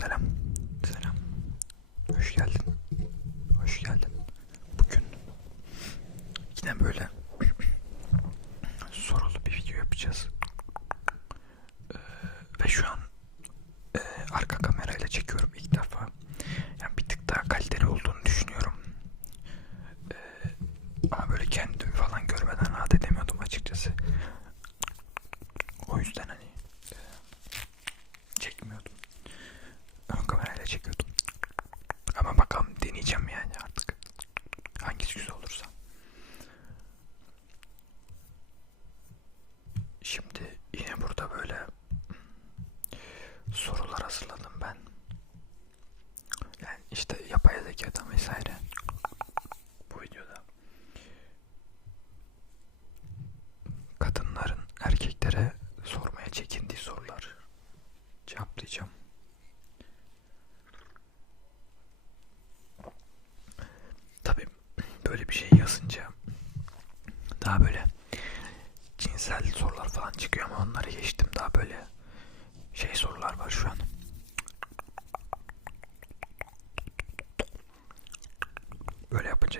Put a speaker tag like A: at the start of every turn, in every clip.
A: Selam. Selam. Hoş geldin. Hoş geldin. Bugün yine böyle sorulu bir video yapacağız. get on my side.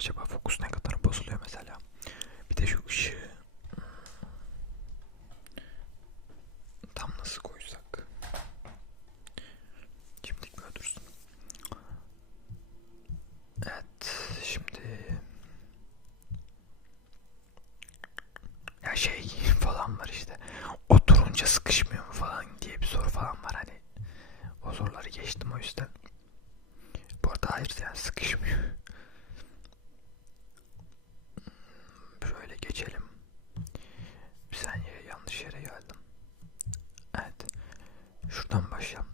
A: acaba fokus ne kadar bozuluyor mesela. Bir de şu ışığı hmm, tam nasıl koysak. Şimdi böyle dursun. Evet şimdi ya şey falan var işte oturunca sıkışmıyor mu falan diye bir soru falan var hani o soruları geçtim o yüzden. Bu arada hayır yani sıkışmıyor. Geçelim. Sen yere yanlış yere geldim. Evet. Şuradan başlayalım.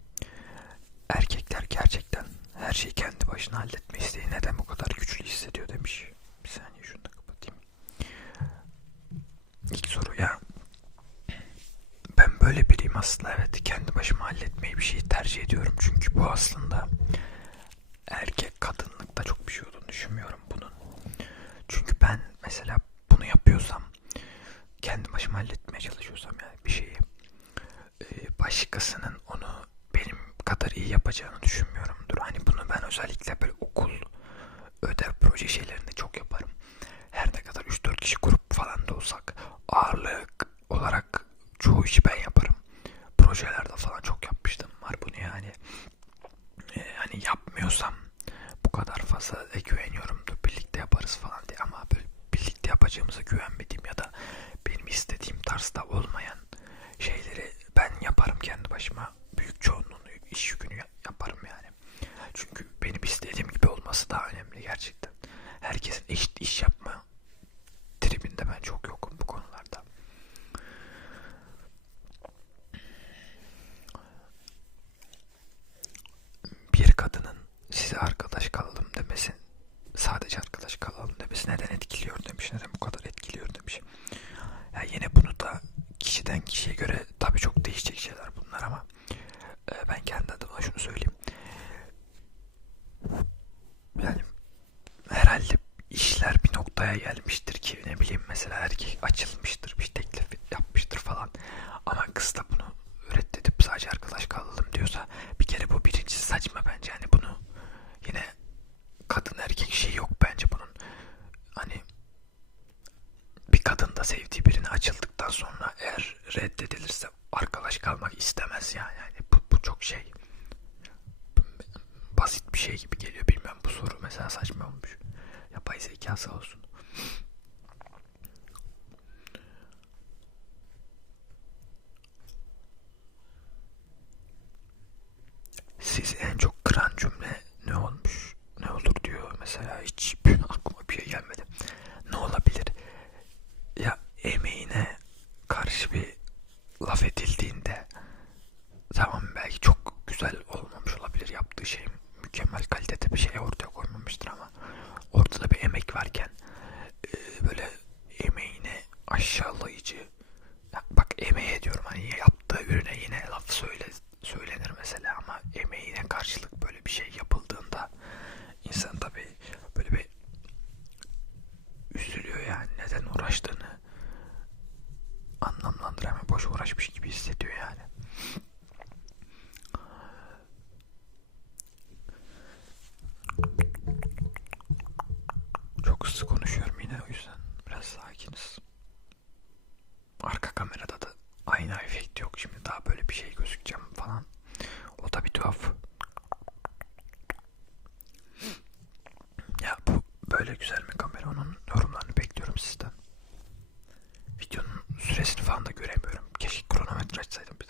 A: Erkekler gerçekten her şeyi kendi başına halletme isteği neden bu kadar güçlüyse yapacağını düşünmüyorum. Dur hani bunu ben özellikle böyle kadının size arkadaş kalalım demesi sadece arkadaş kalalım demesi neden etkiliyor demiş. Neden bu kadar etkiliyor demiş. Yani yine bunu da kişiden kişiye göre tabii çok değişecek şeyler mesela saçma olmuş. Yapay zeka sağ olsun. Siz en çok kıran cümle ne olmuş? Ne olur diyor mesela hiç aklıma bir şey gelmedi. Ne olabilir? Ya emeğine karşı bir laf edildiğinde tamam belki çok güzel olmamış olabilir yaptığı şey mükemmel kalitede bir şey uğraştığını anlamlandıramıyor. Boş uğraşmış gibi hissediyor yani. Çok hızlı konuşuyorum yine o yüzden biraz sakiniz. Arka kamerada da aynı efekt yok. Şimdi daha böyle bir şey gözükeceğim falan. O da bir tuhaf. Ya bu böyle güzel mi kamera onun yorum çevresini falan da göremiyorum. Keşke kronometre açsaydım bir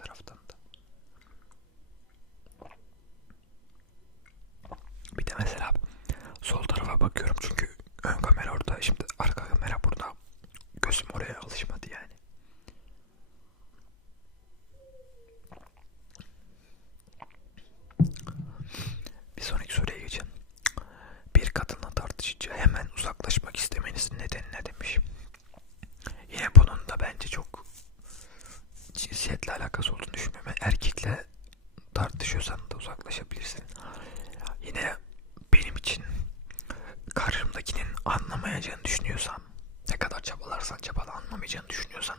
A: anlamayacağını düşünüyorsan, ne kadar çabalarsan çabala anlamayacağını düşünüyorsan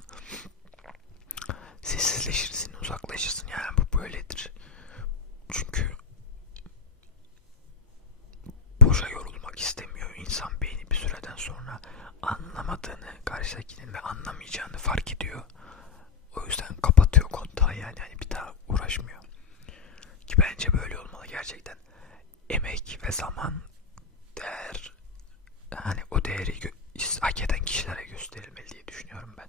A: sessizleşirsin, uzaklaşırsın. Yani bu böyledir. Çünkü boşa yorulmak istemiyor. insan beyni bir süreden sonra anlamadığını, karşıdakinin ve anlamayacağını fark ediyor. O yüzden kapatıyor kontağı yani. yani bir daha uğraşmıyor. Ki bence böyle olmalı gerçekten. Emek ve zaman değeri hak eden kişilere gösterilmeli diye düşünüyorum ben.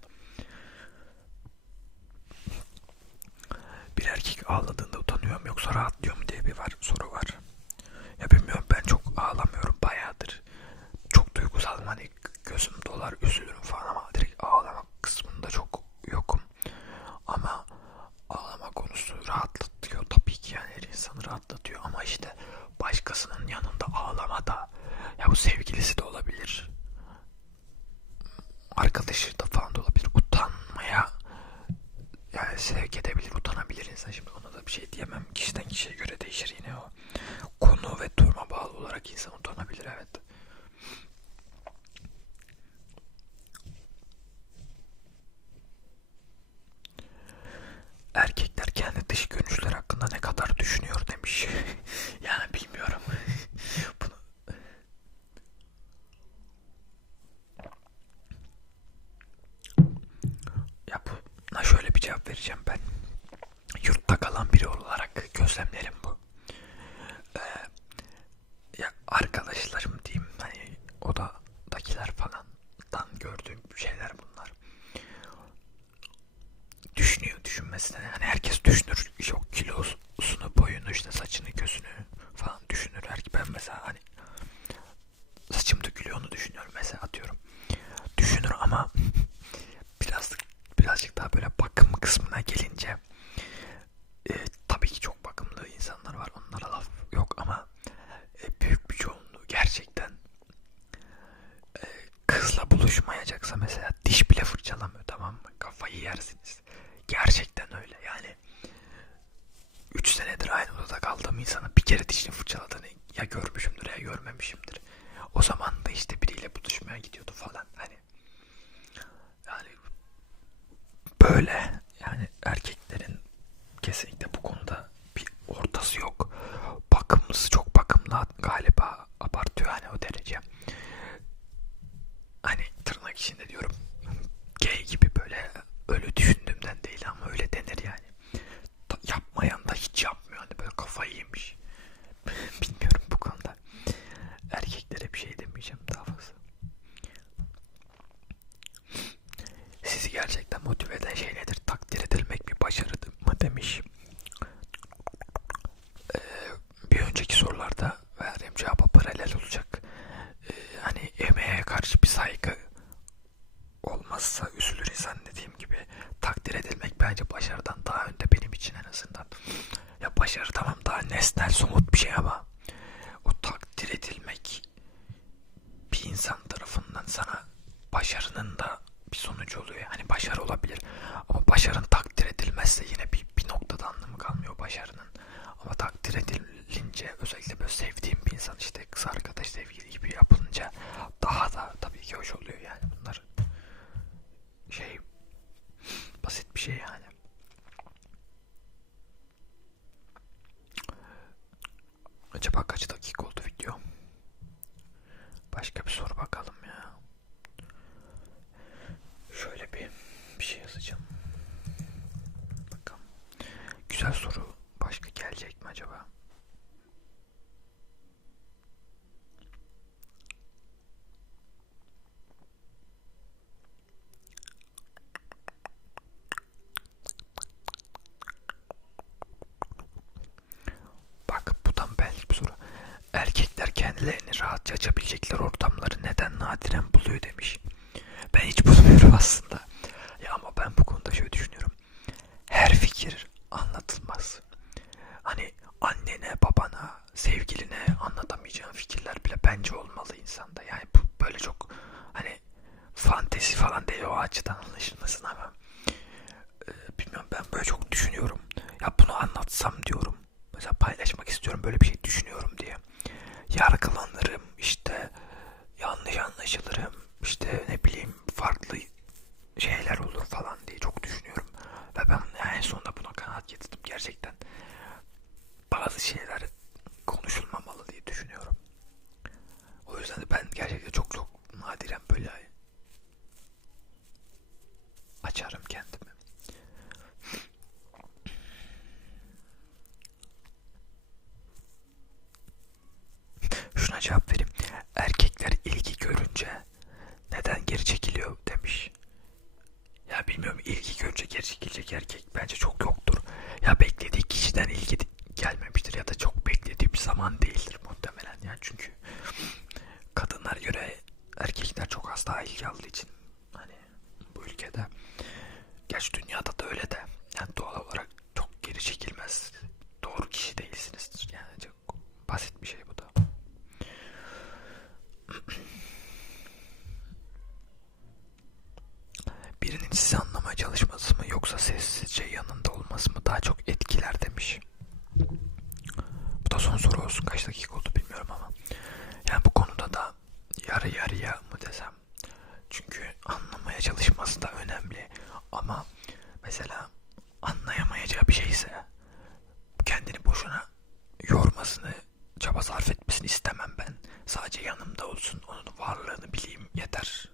A: Bir erkek ağladığında utanıyor mu yoksa rahatlıyor mu diye bir var, soru var. Ya bilmiyorum ben çok ağlamıyorum bayağıdır. Çok duygusal hani gözüm dolar üzülürüm gözlemleyelim. ya görmüşümdür ya görmemişimdir. O zaman da işte biriyle buluşmaya gidiyordu falan. Güzel soru. Başka gelecek mi acaba? Bak bu tam belki bir soru. Erkekler kendilerini rahatça açabilecekler ortamları neden nadiren buluyor demiş. Ben hiç bulmuyorum aslında. Ya ama ben bu konuda şöyle düşünüyorum. Her fikir anlatılmaz. Hani annene, babana, sevgiline anlatamayacağın fikirler bile bence olmalı insanda. Yani bu böyle çok hani fantezi falan değil o açıdan anlaşılmasın ama e, bilmiyorum ben böyle çok düşünüyorum. Ya bunu anlatsam diyorum. Mesela paylaşmak istiyorum böyle bir şey düşünüyorum diye. Yargılanırım işte yanlış anlaşılırım işte ne bileyim farklı şeyler olur falan diye çok düşünüyorum. Ve ben en sonunda buna kanaat getirdim gerçekten. Bazı şeyler konuşulmamalı diye düşünüyorum. O yüzden de ben gerçekten çok çok nadiren böyle açarım kendimi. Şuna cevap vereyim. Erkekler ilgi görünce neden geri çekiliyor demiş. Ya bilmiyorum ilgi görünce geri çekilecek erkek bence çok yoktur. Ya beklediği kişiden ilgi gelmemiştir ya da çok beklediği bir zaman değildir muhtemelen. Yani çünkü kadınlar göre erkekler çok az daha ilgi aldığı için hani bu ülkede gerçi dünyada da öyle de yani doğal olarak çok geri çekilmez. Doğru kişi değilsinizdir. Yani çok basit bir şey bu da. Birinin sizi anlamaya çalışması mı yoksa sessizce yanında olması mı daha çok etkiler demiş. Bu da son soru olsun. Kaç dakika oldu bilmiyorum ama. Yani bu konuda da yarı yarıya mı desem. Çünkü anlamaya çalışması da önemli. Ama mesela anlayamayacağı bir şeyse kendini boşuna yormasını, çaba sarf etmesini istemem ben. Sadece yanımda olsun, onun varlığını bileyim yeter